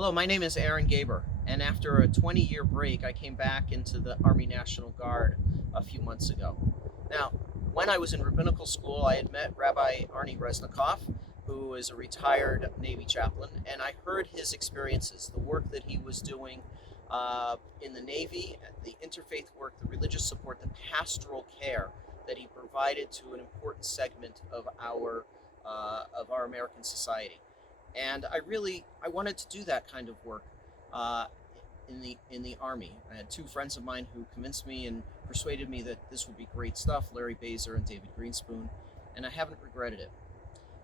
Hello, my name is Aaron Gaber, and after a 20-year break, I came back into the Army National Guard a few months ago. Now, when I was in rabbinical school, I had met Rabbi Arnie Resnikoff, who is a retired Navy chaplain, and I heard his experiences, the work that he was doing in the Navy, the interfaith work, the religious support, the pastoral care that he provided to an important segment of our American society. And I wanted to do that kind of work uh, in the Army. I had two friends of mine who convinced me and persuaded me that this would be great stuff, Larry Bazer and David Greenspoon, and I haven't regretted it.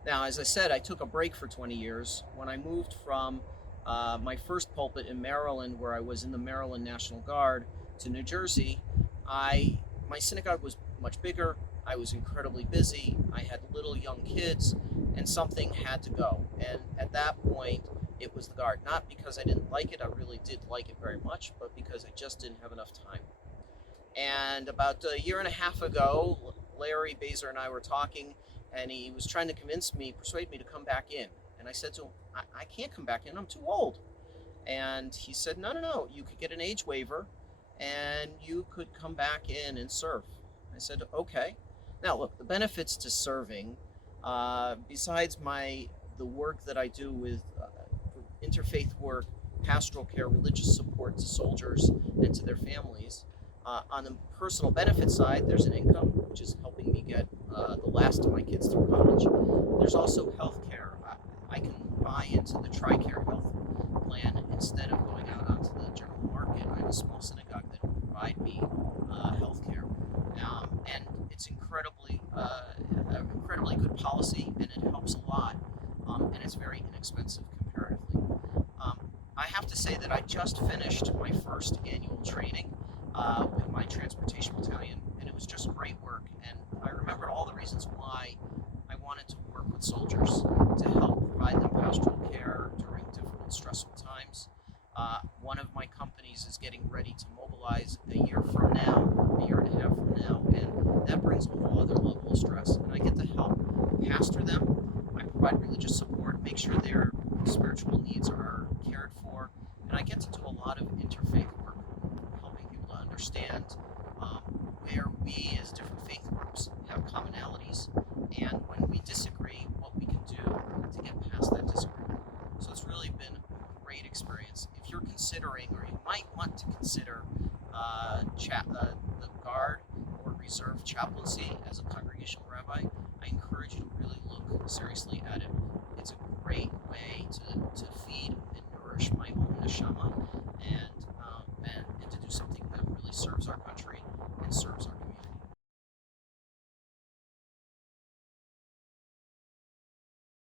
Now, as I said, I took a break for 20 years. When I moved from my first pulpit in Maryland, where I was in the Maryland National Guard, to New Jersey, my synagogue was much bigger. I was incredibly busy. I had little young kids, and something had to go. And at that point, it was the Guard. Not because I didn't like it, I really did like it very much, but because I just didn't have enough time. And about a year and a half ago, Larry Bazer and I were talking, and he was trying to persuade me to come back in. And I said to him, I can't come back in, I'm too old. And he said, no, no, no, you could get an age waiver and you could come back in and serve. I said, okay. Now, look, the benefits to serving, besides the work that I do with interfaith work, pastoral care, religious support to soldiers and to their families, on the personal benefit side, there's an income, which is helping me get the last of my kids through college. There's also health care. I can buy into the TRICARE health plan instead of going out onto the general market. I have a small synagogue that will provide me health care. And it's incredibly good policy, and it helps a lot, and it's very inexpensive comparatively. I have to say that I just finished my first annual training with my transportation battalion, and it was just great work. And I remembered all the reasons why I wanted to work with soldiers to help provide them pastoral care during difficult, stressful times. One of my companies is getting ready to mobilize a year and a half from now, and that brings a whole other level of stress. And I get to help pastor them. I provide religious support, make sure their spiritual needs are cared for, and I get to do a lot of interfaith work, helping people to understand where we as different faith groups have commonalities, and when we disagree, what we can do to get past that disagreement. So it's really been a great experience. If you're considering, or you might want to consider, the Guard or Reserve chaplaincy as a congregational rabbi, I encourage you to really look seriously at it. It's a great way to